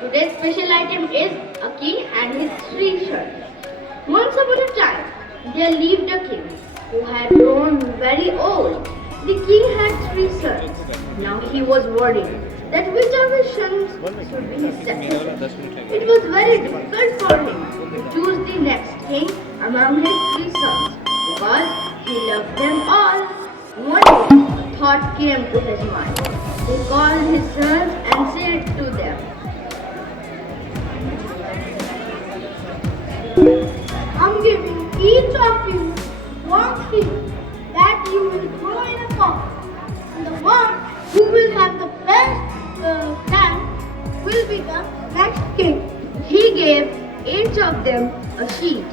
Today's special item is a king and his three sons. Once upon a time, there lived a king who had grown very old. The king had three sons. Now he was worried that which of his sons should be his successor. It was very difficult for him to choose the next king among his three sons because he loved them all. One day, a thought came to his mind. He called his sons and said to them, I'm giving each of you one seed that you will grow in a pot. And the one who will have the best plant will be the next king. he gave each of them a seed.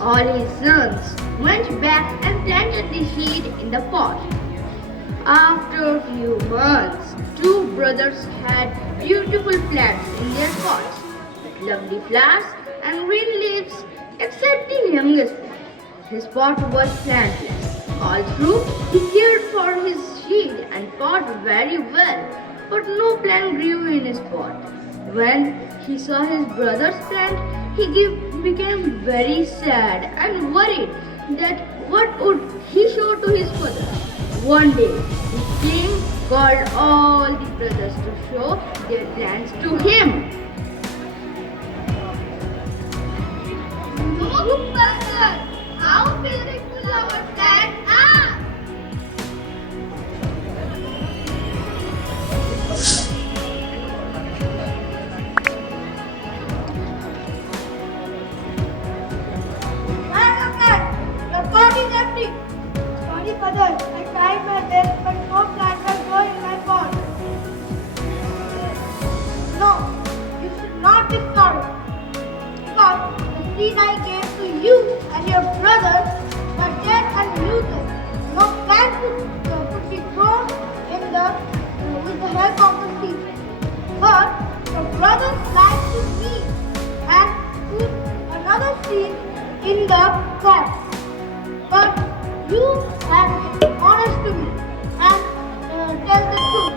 All his sons went back and planted the seed in the pot. After a few months, two brothers had beautiful plants in their pots with lovely flowers and green leaves, except the youngest one. His pot was plantless. All through, he cared for his seed and pot very well, but no plant grew in his pot. When he saw his brother's plant, became very sad and worried that what would he show to his father. One day, the king called all the brothers to show their plans to him. Look, brother, how beautiful our plants are. The pot is empty. Sorry, brother. I tried my best, but no plant will grow in my pot. No, you should not be sorry. Because the seed I gave to you and your brothers were dead and useless. No plant could be grown with the help of the seed. But your brothers lied to me and put another seed in the pot. But you have been honest to me and tell the truth.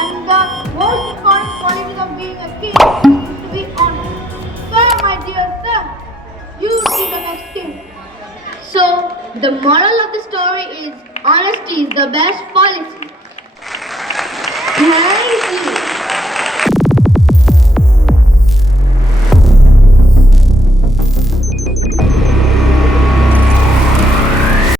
And the most important quality of being a king is to be honest. So, my dear son, you be the next king. So, the moral of the story is honesty is the best policy. Thank you.